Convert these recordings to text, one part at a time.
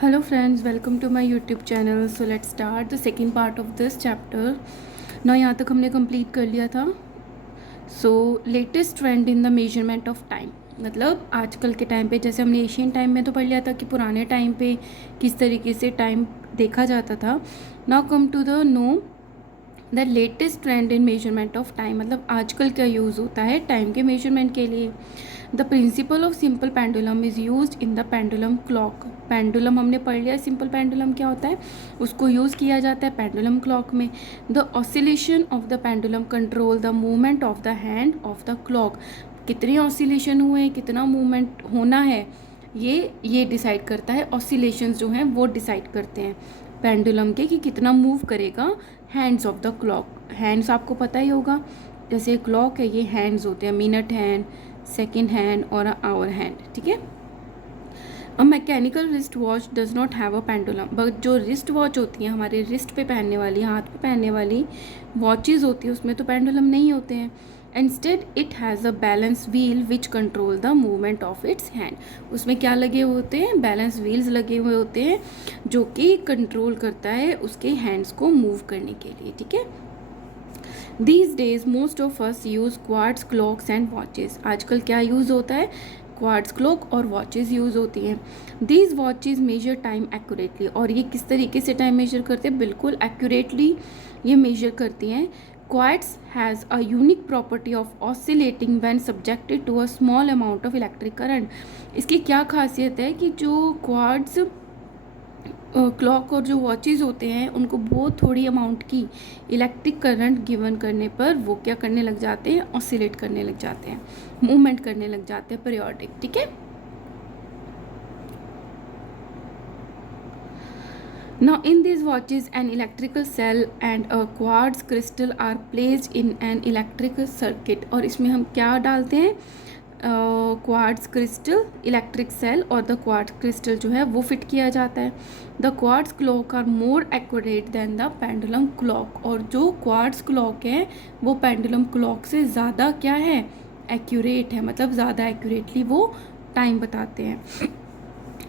Hello friends, welcome to my YouTube channel. So let's start the second part of this chapter. Now यहाँ तक हमने complete कर लिया था. So latest trend in the measurement of time, मतलब आजकल के टाइम पे, जैसे हमने एशियन टाइम में तो पढ़ लिया था कि पुराने टाइम पे किस तरीके से टाइम देखा जाता था. Now come to the no the latest trend in measurement of time, मतलब आजकल क्या यूज़ होता है टाइम के मेजरमेंट के लिए. The principle of simple pendulum is use in the pendulum clock. Pendulum हमने पढ़ लिया, सिंपल पेंडुलम क्या होता है, उसको यूज़ किया जाता है पेंडुलम क्लॉक में. The oscillation of the pendulum control the movement of the hand of the clock. कितने ऑसिलेशन हुए, कितना मूवमेंट होना है, ये डिसाइड करता है. ऑसिलेशंस जो हैं वो डिसाइड करते हैं पेंडुलम के कि कितना मूव करेगा hands of the clock. Hands आपको पता ही होगा, जैसे क्लॉक है ये हैंड्स होते हैं, मिनट हैंड, सेकेंड हैंड और आवर हैंड. ठीक है. A mechanical wrist watch does not have a pendulum, but जो रिस्ट वॉच होती है हमारे रिस्ट पे पहनने वाली, हाथ पे पहनने वाली वॉचेज़ होती है, उसमें तो पेंडुलम नहीं होते हैं. Instead it has a balance wheel which control the movement of its hand. उसमें क्या लगे हुए होते हैं, बैलेंस व्हील्स लगे हुए होते हैं जो कि कंट्रोल करता है उसके हैंड्स को मूव करने के लिए. ठीक है. These days most of us use quartz clocks and watches. आजकल क्या यूज़ होता है, क्वार्ट्स क्लॉक और वॉचेज़ यूज़ होती हैं. These watches measure time accurately, और ये किस तरीके से टाइम मेजर करते हैं, बिल्कुल एक्यूरेटली ये मेजर करती हैं. Quartz has a unique property of oscillating when subjected to a small amount of electric current. इसकी क्या खासियत है कि जो क्वार्ट्स क्लॉक और जो वॉचेज़ होते हैं उनको बहुत थोड़ी अमाउंट की इलेक्ट्रिक करंट गिवन करने पर वो क्या करने लग जाते हैं, ऑसिलेट करने लग जाते हैं, मूवमेंट करने लग जाते हैं पीरियोडिक. ठीक है. Now in these watches an electrical cell and a quartz crystal are placed in an electrical circuit. और इसमें हम क्या डालते हैं, क्वार्ट्स क्रिस्टल, इलेक्ट्रिक सेल और द क्वार्ट्स क्रिस्टल जो है वो फिट किया जाता है. The quartz clock are more accurate than the pendulum clock, और जो क्वार्ट्स क्लॉक है वो पेंडुलम क्लॉक से ज़्यादा क्या है, एक्यूरेट है, मतलब ज़्यादा एक्यूरेटली वो टाइम बताते हैं.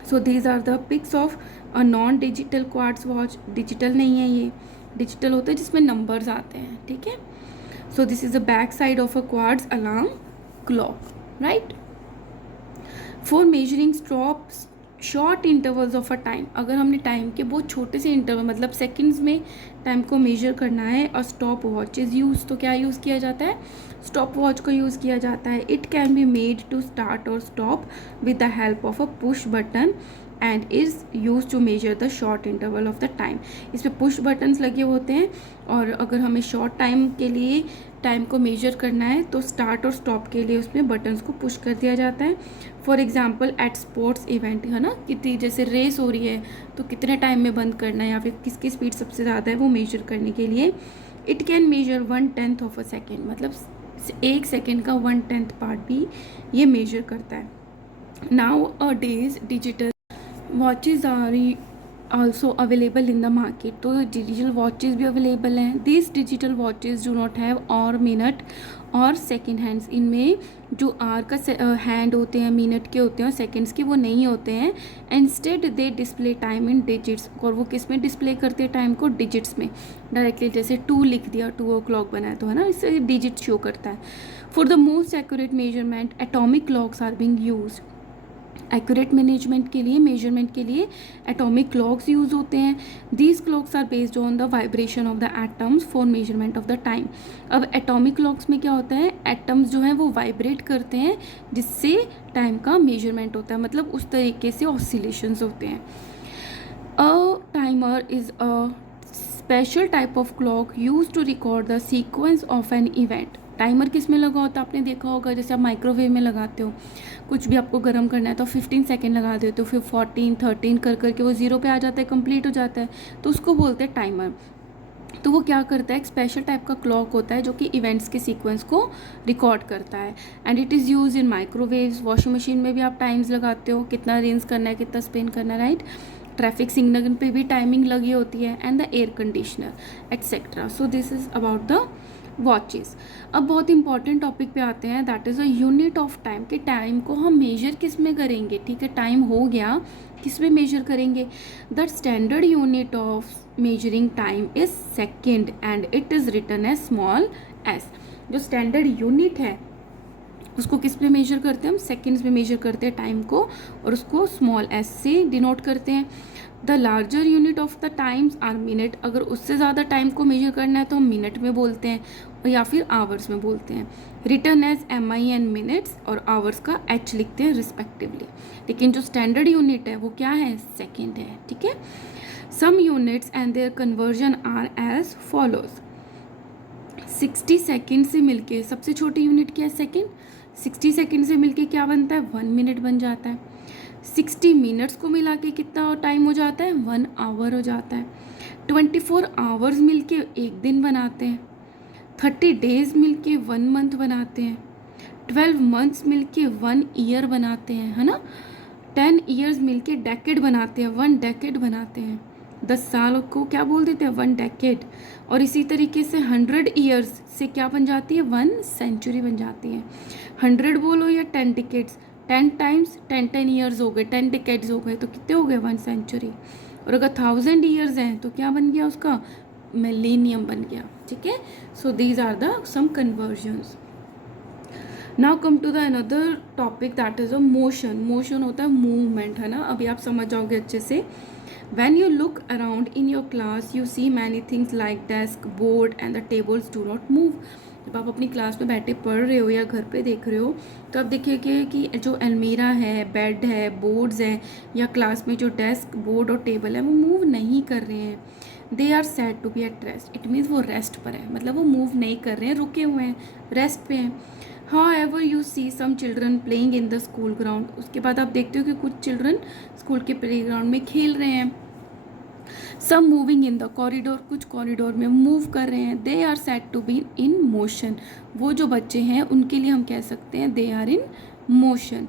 So these are the pics of a non digital quartz watch. Digital नहीं है ये, डिजिटल होता है जिसमें नंबर्स आते हैं. ठीक है. So this is the back side of a quartz alarm clock, right. For measuring stops short intervals of a time, अगर हमने टाइम के बहुत छोटे से इंटरवल, मतलब सेकंड्स में टाइम को मेजर करना है, और स्टॉप वॉच इज़ यूज, तो क्या यूज़ किया जाता है, स्टॉप वॉच को यूज़ किया जाता है. It can be made to start और stop with the help of a push button and is use to measure the short interval of the time. इस पर पुश बटन्स लगे होते हैं, और अगर हमें शॉर्ट टाइम के लिए टाइम को मेजर करना है तो स्टार्ट और स्टॉप के लिए उसमें बटन्स को पुश कर दिया जाता है. For example eight sports event, है ना, कितनी जैसे रेस हो रही है तो कितने टाइम में बंद करना है या फिर किसकी स्पीड सबसे ज़्यादा है वो मेजर करने के लिए. It can measure 1/10 of a second, मतलब 1 सेकेंड का 1/10 पार्ट भी ये मेजर करता है. Nowadays digital watches are also available in the market, तो डिजिटल वॉचेज़ भी अवेलेबल हैं. This digital watches do not have hour minute और सेकेंड हैंड्स. इनमें जो आर का हैंड होते हैं, मिनट के होते हैं और सेकेंड्स के वो नहीं होते हैं. Instead they display time in digits, और वो किस में डिस्प्ले करते हैं टाइम को, डिजिट्स में डायरेक्टली. जैसे 2 लिख दिया, 2 o'clock बनाया तो, है ना, इससे डिजिट शो करता है. For the most accurate measurement atomic clocks are being used. Accurate management के लिए, मेजरमेंट के लिए एटॉमिक क्लॉक्स यूज़ होते हैं. These clocks are based on the vibration of the atoms for measurement of the time. अब atomic clocks में क्या होता है, एटम्स जो हैं वो वाइब्रेट करते हैं जिससे टाइम का मेजरमेंट होता है, मतलब उस तरीके से ऑसिलेशंस होते हैं. A timer is a special type of clock use to record the sequence of an event. Timer किस में लगा होता है, आपने देखा होगा, जैसे आप माइक्रोवेव में लगाते हो, कुछ भी आपको गर्म करना है तो 15 सेकेंड लगा देते हो, फिर 14 13 कर करके वो 0 पे आ जाता है, कंप्लीट हो जाता है, तो उसको बोलते हैं टाइमर. तो वो क्या करता है, एक स्पेशल टाइप का क्लॉक होता है जो कि इवेंट्स के सीक्वेंस को रिकॉर्ड करता है. And it is use in microwaves. Washing machine में भी आप टाइम्स लगाते हो, कितना रिंस करना है, कितना स्पिन करना है, राइट. ट्रैफिक सिग्नल पे भी टाइमिंग लगी होती है, and the air conditioner etcetera. So this is about the watches. अब बहुत इंपॉर्टेंट टॉपिक पे आते हैं, that is a unit of time, कि टाइम को हम मेजर किस में करेंगे. ठीक है, टाइम हो गया, किस में मेजर करेंगे? The standard unit of measuring time is second and it is written as small s. जो स्टैंडर्ड यूनिट है उसको किस पे मेजर करते हैं? हम सेकेंड्स में मेजर करते हैं टाइम को, और उसको स्मॉल एस से डिनोट करते हैं। The larger unit of the times are minute. अगर उससे ज़्यादा टाइम को मेजर करना है तो हम मिनट में बोलते हैं, और या फिर आवर्स में बोलते हैं। रिटर्न एज MIN मिनट्स, और आवर्स का H लिखते हैं रिस्पेक्टिवली। लेकिन जो स्टैंडर्ड यूनिट है वो क्या है? सेकेंड है, ठीक है। Some units and their conversion are as follows. 60 second से मिलके सबसे छोटी यूनिट क्या है? सेकेंड। 60 सेकेंड से मिलके क्या बनता है? 1 मिनट बन जाता है। 60 मिनट्स को मिला के कितना टाइम हो जाता है? 1 आवर हो जाता है। 24 आवर्स मिलके एक दिन बनाते हैं। 30 डेज मिलके 1 मंथ बनाते हैं। 12 मंथ्स मिलके 1 ईयर बनाते हैं, है ना। 10 ईयर्स मिलके डेकेड बनाते हैं, 1 डेकेड बनाते हैं। 10 साल को क्या बोल देते हैं? 1 डेकेड। और इसी तरीके से 100 ईयर्स से क्या बन जाती है? 1 सेंचुरी बन जाती है। 100 बोलो या 10 डिकेड्स, 10 टाइम्स 10 ईयर्स हो गए, 10 डिकेड्स हो गए, तो कितने हो गए? 1 सेंचुरी। और अगर 1000 ईयर्स हैं तो क्या बन गया उसका? मिलेनियम बन गया, ठीक है। So these are the some conversions. Now come to the another topic that is a motion. Motion होता है मूवमेंट, है ना। अभी आप समझ जाओगे अच्छे से। When you look around in your class, you see many things like desk, board and the tables do not move. जब आप अपनी क्लास में बैठे पढ़ रहे हो या घर पे देख रहे हो तो आप देखिए कि जो अलमीरा है, बेड है, बोर्ड्स हैं, या क्लास में जो डेस्क, बोर्ड और टेबल है वो मूव नहीं कर रहे हैं। They are said to be at rest. It means वो रेस्ट पर है, मतलब वो मूव नहीं कर रहे हैं, रुके हुए हैं, रेस्ट पे हैं। However, you see some children playing in the school ground. उसके बाद आप देखते हो कि कुछ चिल्ड्रन स्कूल के प्ले ग्राउंड में खेल रहे हैं। Some moving in the corridor, कुछ कॉरिडोर में मूव कर रहे हैं। They are said to be in motion. वो जो बच्चे हैं उनके लिए हम कह सकते हैं they are in motion.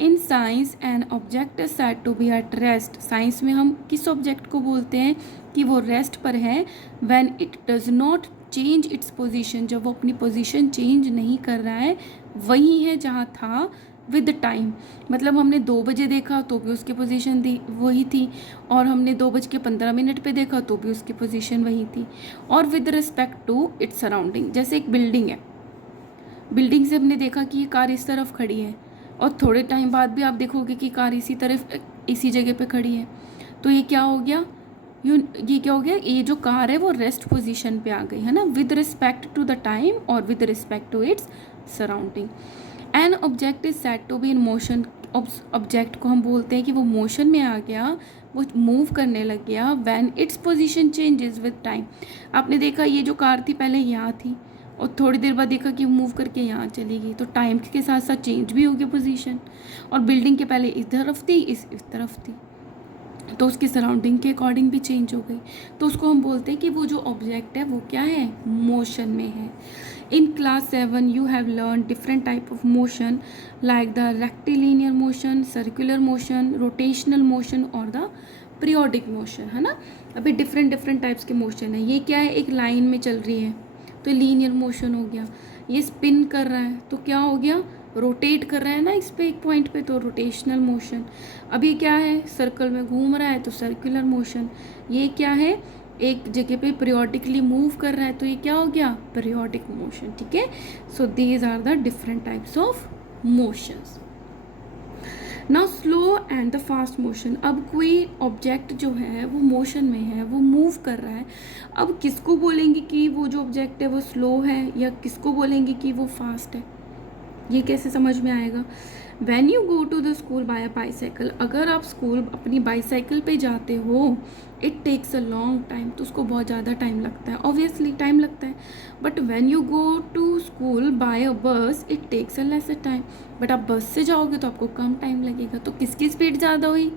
In science, an object is said to be at rest. Science में हम किस ऑब्जेक्ट को बोलते हैं कि वो रेस्ट पर है? When it does not change its position, जब वो अपनी पोजीशन चेंज नहीं कर रहा है, वही है जहाँ था विद टाइम। मतलब हमने 2 बजे देखा तो भी उसकी पोजीशन थी वही थी, और हमने 2:15 पे देखा तो भी उसकी पोजीशन वही थी। और with respect to its surrounding, जैसे एक बिल्डिंग है, बिल्डिंग से हमने देखा कि ये कार इस तरफ खड़ी है, और थोड़े टाइम बाद भी आप देखोगे कि कार इसी तरफ इसी जगह पे खड़ी है, तो ये क्या हो गया? ये क्या हो गया? ये जो कार है वो रेस्ट पोजीशन पे आ गई, है ना, with respect to the time और with respect to its surrounding. An object is said to be in motion. Object को हम बोलते हैं कि वो मोशन में आ गया, वो मूव करने लग गया when its position changes with time. आपने देखा ये जो कार थी पहले यहाँ थी, और थोड़ी देर बाद देखा कि मूव करके यहाँ चली गई, तो टाइम के साथ साथ चेंज भी हो गया पोजीशन। और बिल्डिंग के पहले इस तरफ थी, इस तरफ थी, तो उसकी सराउंडिंग के अकॉर्डिंग भी चेंज हो गई, तो उसको हम बोलते हैं कि वो जो ऑब्जेक्ट है वो क्या है? मोशन में है। In class 7 you have learn different type of motion like the rectilinear motion, circular motion, rotational motion और द पीरियोडिक मोशन, है ना। अभी डिफरेंट टाइप्स के मोशन है। ये क्या है? एक लाइन में चल रही है तो लीनियर मोशन हो गया। ये स्पिन कर रहा है तो क्या हो गया? रोटेट कर रहा है ना इस पे एक पॉइंट पे, तो रोटेशनल मोशन। अभी क्या है? सर्कल में घूम रहा है तो सर्कुलर मोशन। ये क्या है? एक जगह पे पीरियोडिकली मूव कर रहा है तो ये क्या हो गया? पीरियोडिक मोशन, ठीक है। So these are the different types of motions. Now slow and the fast motion. अब कोई ऑब्जेक्ट जो है वो मोशन में है, वो मूव कर रहा है। अब किसको बोलेंगे कि वो जो ऑब्जेक्ट है वो स्लो है, या किसको बोलेंगे कि वो फास्ट है? ये कैसे समझ में आएगा? When you go to the school by a bicycle, अगर आप स्कूल अपनी बाईसाइकिल पे जाते हो, it takes a long time, तो उसको बहुत ज़्यादा टाइम लगता है, ऑब्वियसली टाइम लगता है। But when you go to school by a bus, it takes a lesser time. But आप बस से जाओगे तो आपको कम टाइम लगेगा। तो किसकी स्पीड ज़्यादा हुई?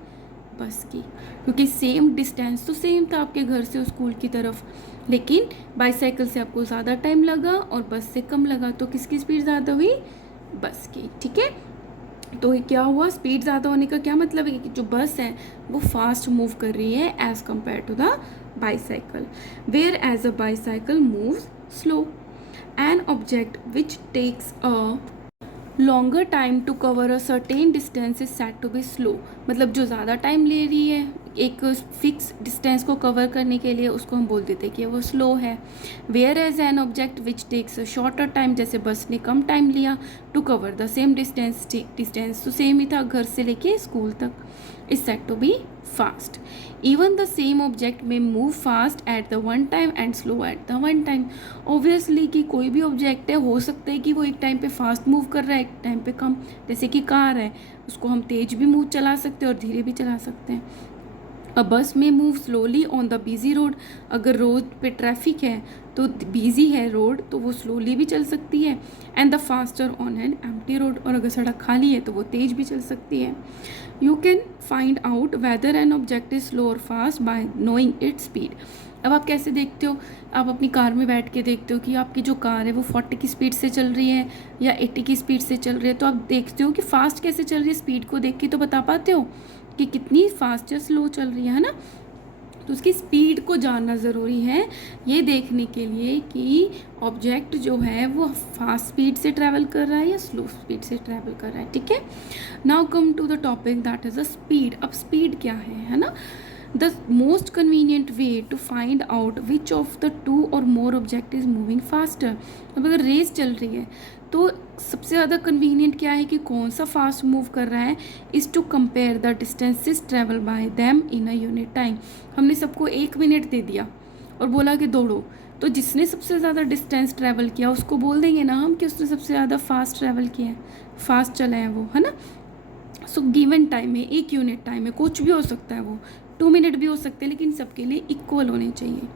बस की, क्योंकि सेम डिस्टेंस तो सेम था आपके घर से स्कूल की तरफ, लेकिन बाईसाइकिल से आपको ज़्यादा टाइम लगा और बस से कम लगा, तो किसकी स्पीड ज़्यादा हुई? बस की, ठीक है। तो ये क्या हुआ? स्पीड ज़्यादा होने का क्या मतलब है? कि जो बस है वो फास्ट मूव कर रही है as compare to the bicycle, whereas a bicycle moves slow. An object which takes a longer time to cover a certain distance is set to be slow, मतलब जो ज़्यादा टाइम ले रही है एक फिक्स डिस्टेंस को cover करने के लिए उसको हम बोल देते हैं कि वो स्लो है। Whereas an object which takes a shorter time, जैसे बस ने कम टाइम लिया to cover the same distance तो सेम ही था घर से लेके स्कूल तक, is set to be fast. Even the same object may move fast at the one time and slow at the one time. Obviously कि कोई भी ऑब्जेक्ट है, हो सकता है कि वो एक टाइम पे फास्ट मूव कर रहा है, एक टाइम पे कम। जैसे कि कार है, उसको हम तेज भी मूव चला सकते हैं और धीरे भी चला सकते हैं। अ बस में move slowly on the busy road, अगर रोड पे ट्रैफिक है तो बिजी है रोड तो वो स्लोली भी चल सकती है। And the faster on an empty road, और अगर सड़क खाली है तो वो तेज भी चल सकती है। You can find out whether an object is slow और fast by knowing its speed. अब आप कैसे देखते हो, आप अपनी कार में बैठ के देखते हो कि आपकी जो कार है वो 40 की स्पीड से चल रही है या 80 की स्पीड से चल रही है, तो आप देखते हो कि फास्ट कैसे चल रही है, स्पीड को देख के तो बता पाते हो कि कितनी फास्ट या स्लो चल रही है ना। तो उसकी स्पीड को जानना ज़रूरी है ये देखने के लिए कि ऑब्जेक्ट जो है वो फास्ट स्पीड से ट्रैवल कर रहा है या स्लो स्पीड से ट्रैवल कर रहा है, ठीक है। Now come to the topic that is the speed. अब स्पीड क्या है ना। The most convenient way to find out which of the two or more object is moving faster. अब अगर रेस चल रही है तो सबसे ज़्यादा कन्वीनियंट क्या है कि कौन सा फास्ट मूव कर रहा है, is to compare the distances travel by them in a unit time. हमने सबको 1 मिनट दे दिया और बोला कि दौड़ो, तो जिसने सबसे ज़्यादा डिस्टेंस ट्रैवल किया उसको बोल देंगे ना हम कि उसने सबसे ज़्यादा फास्ट ट्रैवल किया है, फास्ट चला है वो, है ना। सो गिवन टाइम है, 1 यूनिट टाइम है, कुछ भी हो सकता है, वो 2 मिनट भी हो सकते हैं, लेकिन सबके लिए इक्वल होने चाहिए।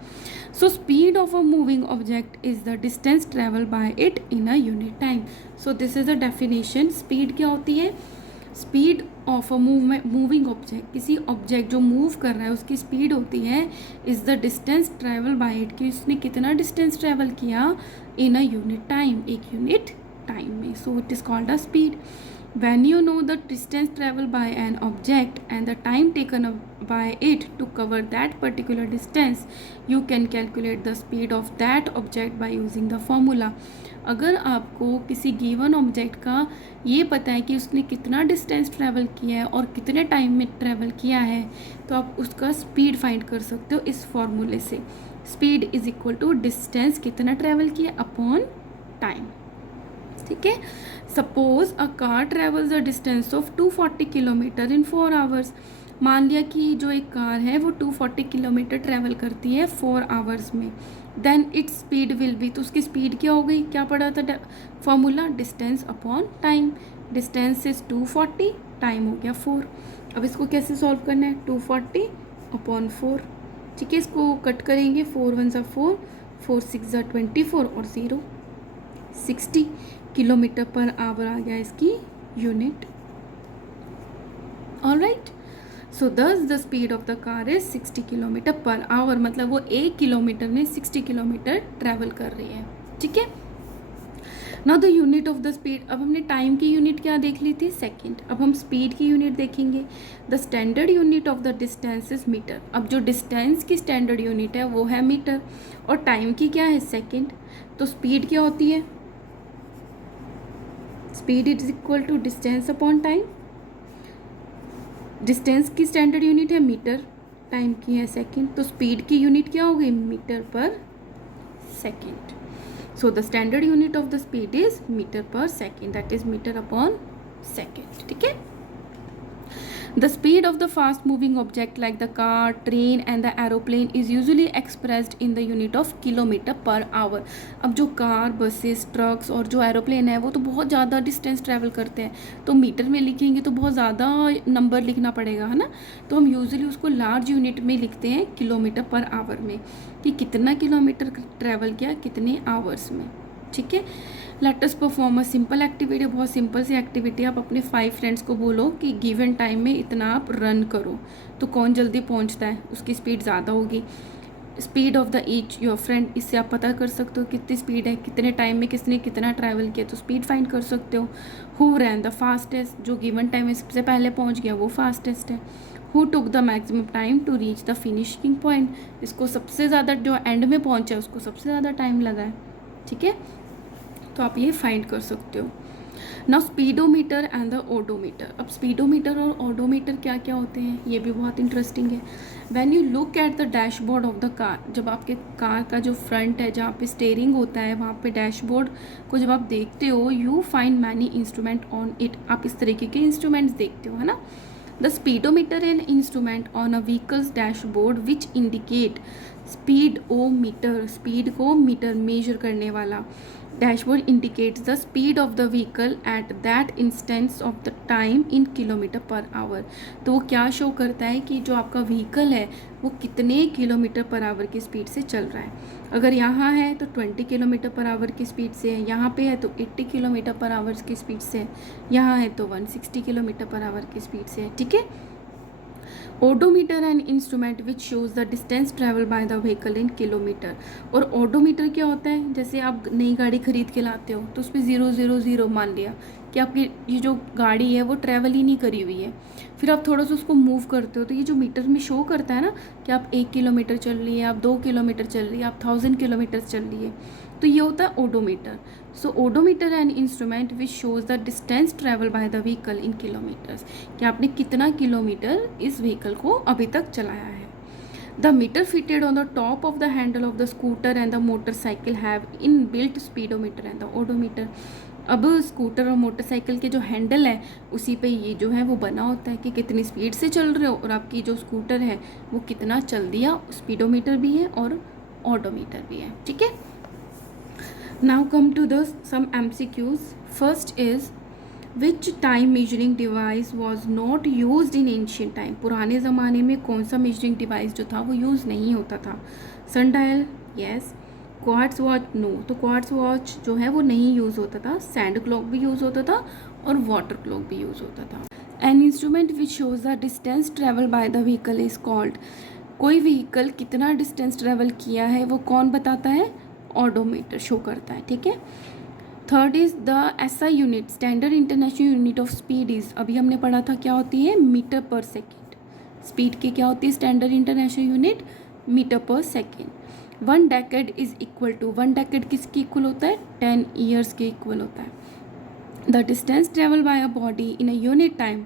So speed of a moving object is the distance travel by it in a unit time. So this is the definition. Speed क्या होती है, speed of a moving object, किसी ऑब्जेक्ट जो मूव कर रहा है उसकी स्पीड होती है is the distance travel by it, कि उसने कितना डिस्टेंस ट्रेवल किया in a unit time, 1 unit time में। So it is called a speed. When you know the distance traveled by an object and the time taken by it to cover that particular distance, you can calculate the speed of that object by using the formula. अगर आपको किसी given object का ये पता है कि उसने कितना डिस्टेंस ट्रैवल किया है और कितने टाइम में ट्रैवल किया है, तो आप उसका स्पीड फाइंड कर सकते हो इस फॉर्मूले से। Speed is equal to distance कितना ट्रैवल किया अपॉन टाइम, ठीक है। Suppose a car travels a distance of 240 kilometre in 4 hours. मान लिया कि जो एक कार है वो 240 किलोमीटर ट्रैवल करती है 4 आवर्स में, then its speed will be, तो उसकी स्पीड क्या हो गई, क्या पड़ा था formula, distance upon time. Distance is 240, time हो गया 4। अब इसको कैसे सॉल्व करना है, 240 अपॉन 4, ठीक है। इसको कट करेंगे, 4 1 ज़ा 4, 4 6 ज़ा 24 और 0 60 किलोमीटर पर आवर आ गया इसकी यूनिट। ऑलराइट, सो दस the speed of the car is 60 kilometre per our, मतलब वो 1 किलोमीटर में 60 किलोमीटर ट्रैवल कर रही है, ठीक है। Now the unit of the speed, अब हमने टाइम की यूनिट क्या देख ली थी, सेकेंड। अब हम स्पीड की यूनिट देखेंगे। The standard unit of the distance is metre. अब जो डिस्टेंस की स्टैंडर्ड यूनिट है वो है मीटर और टाइम की क्या है, सेकेंड। तो स्पीड क्या होती है, speed is equal to distance upon time. Distance की स्टैंडर्ड यूनिट है मीटर, टाइम की है सेकेंड, तो स्पीड की यूनिट क्या हो गई, metre per second. So the standard unit of the speed is metre per second, that is metre upon second, ठीक है। The speed of the fast moving object like the car, train and the aeroplane is usually expressed in the unit of kilometer per hour. अब जो car, buses, trucks और जो aeroplane है वो तो बहुत ज़्यादा डिस्टेंस ट्रैवल करते हैं, तो मीटर में लिखेंगे तो बहुत ज़्यादा नंबर लिखना पड़ेगा, है ना। तो हम यूजुअली उसको लार्ज यूनिट में लिखते हैं किलोमीटर पर आवर में, कि कितना किलोमीटर ट्रैवल किया कितने आवर्स में, ठीक है। Let us perform a simple activity, बहुत सिंपल सी एक्टिविटी। आप अपने 5 फ्रेंड्स को बोलो कि गिवन टाइम में इतना आप रन करो, तो कौन जल्दी पहुंचता है उसकी स्पीड ज़्यादा होगी। Speed of the each your friend, इससे आप पता कर सकते हो कितनी स्पीड है, कितने टाइम में किसने कितना ट्रैवल किया, तो स्पीड फाइंड कर सकते हो। हु रैन द फास्टेस्ट, जो गिवन टाइम में सबसे पहले पहुँच गया वो फास्टेस्ट है। Who took the maximum time to reach the finishing point, इसको सबसे ज़्यादा जो एंड में पहुँचा है उसको सबसे ज़्यादा टाइम लगा है, ठीक है। तो आप ये फाइंड कर सकते हो। Now speedometer and the odometer. अब स्पीडोमीटर और ओडोमीटर क्या क्या होते हैं, ये भी बहुत इंटरेस्टिंग है। When you look at the dashboard of the car, जब आपके कार का जो फ्रंट है, जहाँ पे स्टेयरिंग होता है, वहाँ पे डैशबोर्ड को जब आप देखते हो, you find many instrument on it, आप इस तरीके के इंस्ट्रूमेंट्स देखते हो, है ना। The speedometer an instrument on a vehicle's dashboard which indicate speed o meter, speed को मीटर मेजर करने वाला। Dashboard indicates the speed of the vehicle at that instance of the time in kilometre per hour. तो वो क्या show करता है कि जो आपका व्हीकल है वो कितने किलोमीटर पर आवर की स्पीड से चल रहा है। अगर यहाँ है तो 20 किलोमीटर पर आवर की स्पीड से है, यहाँ पे है तो 80 किलोमीटर पर आवर की स्पीड से है, यहाँ है तो 160 किलोमीटर पर आवर की स्पीड से है, ठीक है। Odometer an instrument which shows the distance travel by the vehicle in kilometre. और ओडोमीटर क्या होता है, जैसे आप नई गाड़ी खरीद के लाते हो तो उस पर 000 मान लिया कि आपकी ये जो गाड़ी है वो ट्रैवल ही नहीं करी हुई है। फिर आप थोड़ा सा उसको मूव करते हो तो ये जो मीटर में शो करता है ना कि आप 1 किलोमीटर चल रही है, आप 2 किलोमीटर चल रही है, आप 1000 किलोमीटर चल रही है, तो ये होता है odometer. So odometer an instrument which shows the distance travel by the vehicle in kilometres, कि आपने कितना किलोमीटर इस व्हीकल को अभी तक चलाया है। The meter fitted on the top of the handle of the scooter and the motorcycle have in built speedometer and the odometer. अब स्कूटर और मोटरसाइकिल के जो हैंडल है उसी पे ये जो है वो बना होता है कि कितनी स्पीड से चल रहे हो, और आपकी जो स्कूटर है वो कितना चल दिया, स्पीडोमीटर भी है और ओडोमीटर भी है, ठीक है। Now come to the some MCQs. First is which time measuring device was not used in ancient time? पुराने ज़माने में कौन सा measuring device जो था वो यूज़ नहीं होता था? sundial, yes. Quartz watch, no. तो क्वार्ट्स वॉच जो है वो नहीं यूज़ होता था। सैंड क्लॉक भी यूज़ होता था और वाटर क्लॉक भी यूज़ होता था। An instrument which shows the distance travel by the vehicle is called. कोई व्हीकल कितना डिस्टेंस ट्रेवल किया है वो कौन बताता है, ऑडोमीटर शो करता है, ठीक है। Third is the SI unit, standard international unit of speed is, अभी हमने पढ़ा था क्या होती है, मीटर पर सेकेंड। स्पीड की क्या होती है standard international unit, metre per second. 1 decade is equal to, 1 decade किसके इक्वल होता है, 10 ईयर्स के इक्वल होता है। The distance travel by a body in a unit time,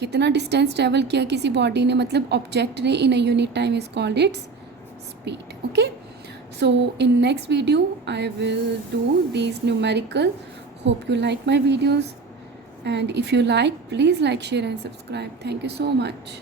कितना डिस्टेंस ट्रेवल किया किसी बॉडी ने, मतलब ऑब्जेक्ट ने, in a unit time is called its speed, okay. So in next video I will do these numerical. Hope you like my videos, and if you like, please like, share and subscribe. Thank you so much.